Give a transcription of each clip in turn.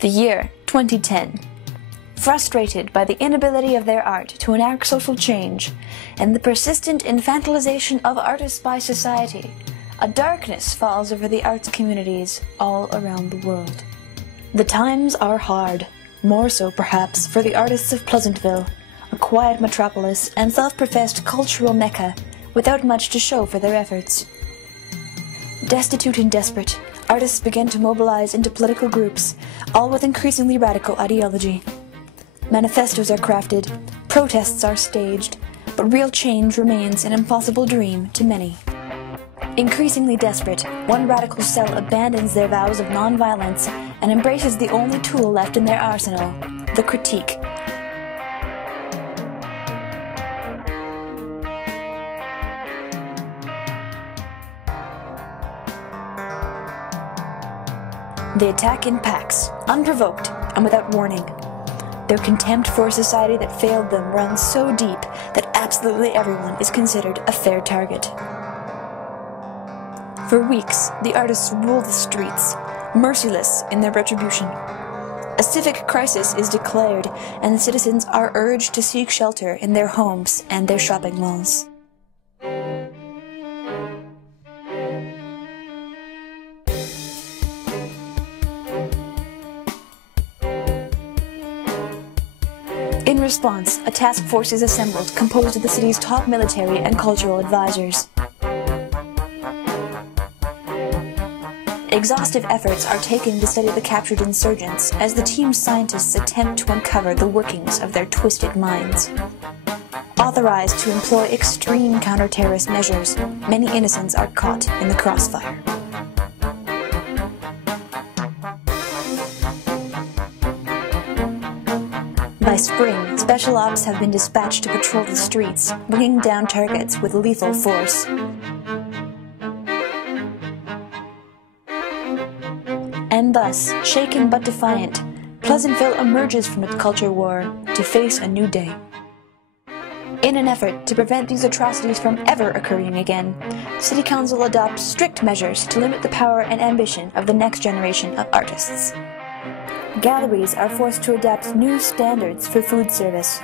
The year 2010. Frustrated by the inability of their art to enact social change and the persistent infantilization of artists by society, a darkness falls over the arts communities all around the world. The times are hard, more so perhaps for the artists of Pleasantville, a quiet metropolis and self-professed cultural mecca without much to show for their efforts. Destitute and desperate, artists began to mobilize into political groups, all with increasingly radical ideology. Manifestos are crafted, protests are staged, but real change remains an impossible dream to many. Increasingly desperate, one radical cell abandons their vows of non-violence and embraces the only tool left in their arsenal, the critique. They attack in packs, unprovoked and without warning. Their contempt for a society that failed them runs so deep that absolutely everyone is considered a fair target. For weeks, the artists rule the streets, merciless in their retribution. A civic crisis is declared, and the citizens are urged to seek shelter in their homes and their shopping malls. In response, a task force is assembled composed of the city's top military and cultural advisors. Exhaustive efforts are taken to study the captured insurgents as the team's scientists attempt to uncover the workings of their twisted minds. Authorized to employ extreme counter-terrorist measures, many innocents are caught in the crossfire. By spring, special ops have been dispatched to patrol the streets, bringing down targets with lethal force. And thus, shaken but defiant, Pleasantville emerges from its culture war to face a new day. In an effort to prevent these atrocities from ever occurring again, City Council adopts strict measures to limit the power and ambition of the next generation of artists. Galleries are forced to adapt new standards for food service.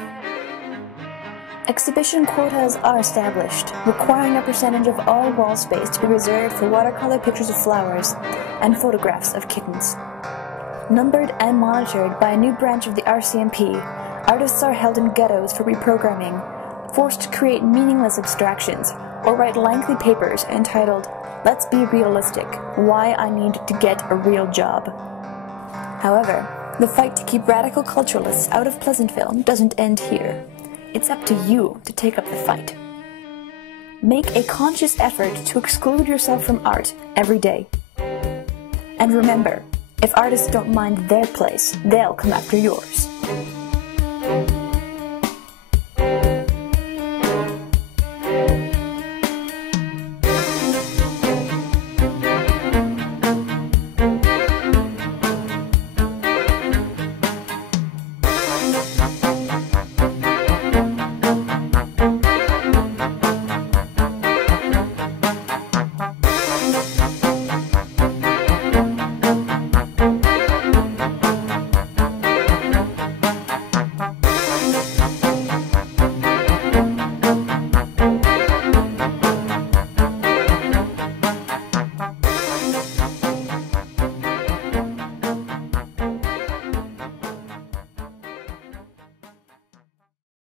Exhibition quotas are established, requiring a percentage of all wall space to be reserved for watercolor pictures of flowers and photographs of kittens. Numbered and monitored by a new branch of the RCMP, artists are held in ghettos for reprogramming, forced to create meaningless abstractions, or write lengthy papers entitled, "Let's Be Realistic, Why I Need to Get a Real Job." However, the fight to keep radical culturalists out of Pleasantville doesn't end here. It's up to you to take up the fight. Make a conscious effort to exclude yourself from art every day. And remember, if artists don't mind their place, they'll come after yours.